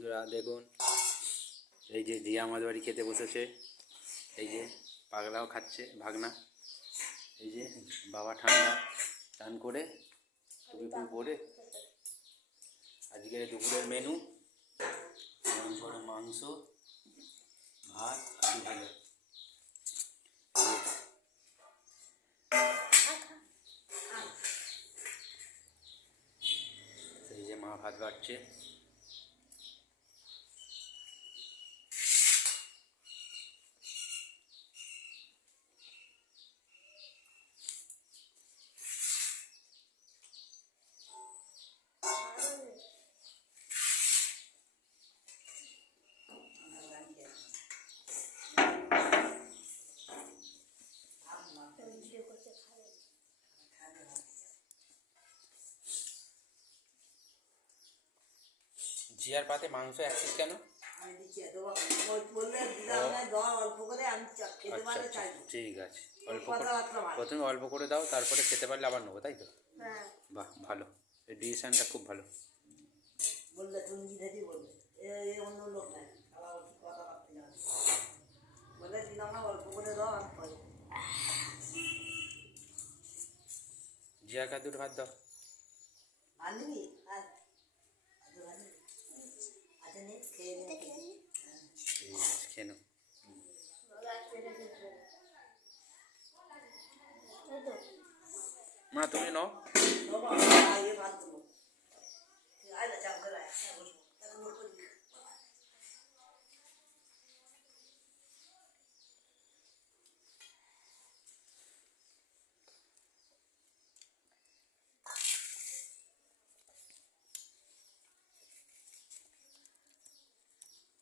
বন্ধুরা, দেখুন। এই যে জিয়া আমাদের বাড়ি খেতে বসেছে। এই যে পাগলাও খাচ্ছে, ভাগনা। এই যে বাবা ঠান্ডা, চান করে। টুপি ফুপি পরে আজকের দুপুরের মেনু গরম মাংস, ভাত এই যে মা ভাত বাড়ছে জিয়ার পাতে মাংস এক পিস কেন আমি দিচ্ছি এত ওই বললে দিলাম না জল অল্প করে আমি চা- খেতে আচ্ছা পারলে আচ্ছা চাই ঠিক আছে। অল্প করে প্রথমে অল্প করে দাও তারপরে খেতে পারলে আবার নেব তাই তো? হ্যাঁ। বাহ ভালো। এই ডিসিশনটা খুব ভালো। বললে তুমি দিদি বলবে। অন্য লোক দিলাম না অল্প করে দাও জিয়ার কাছে দুটো ভাত দাও। আনবি? আর আচ্ছা আনবি আচ্ছা নে খেয়ে নাও। মা তুমি নাও বাবা আগে ভাত দেবো আয় না চাপ করে আয় হ্যাঁ, বসবো এখন বসবো দিকে।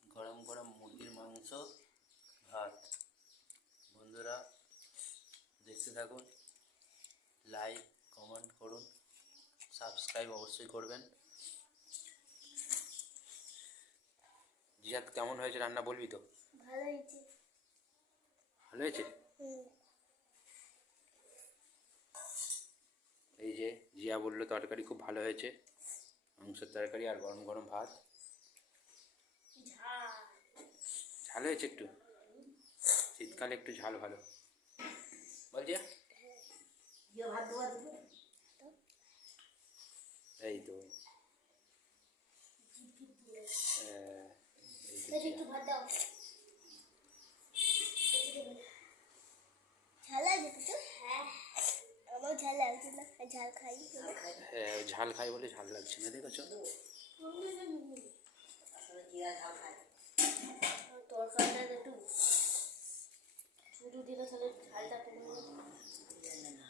গরম গরম মুরগির মাংস ভাত বন্ধুরা দেখতে থাকুন লাইক কমেন্ট করুন সাবস্ক্রাইব অবশ্যই করবেন। জিয়াদ কেমন হয়েছে রান্না বলবি তো? ভালো হয়েছে। ভালো হয়েছে? এই যে জিয়া বলল তরকারি খুব ভালো হয়েছে মাংসের তরকারি আর গরম গরম ভাত। ঝাল হয়েছে একটু? শীতকালে একটু ঝাল ভালো। বল দেওয়া দিবে এই তো। ঝাল হ্যাঁ। ঝাল ঝাল খাই। হ্যাঁ ঝাল খাই বলে ঝাল লাগছে না দেখেছ? একটু দিলে তাহলে ঝালটা কমে যাবে না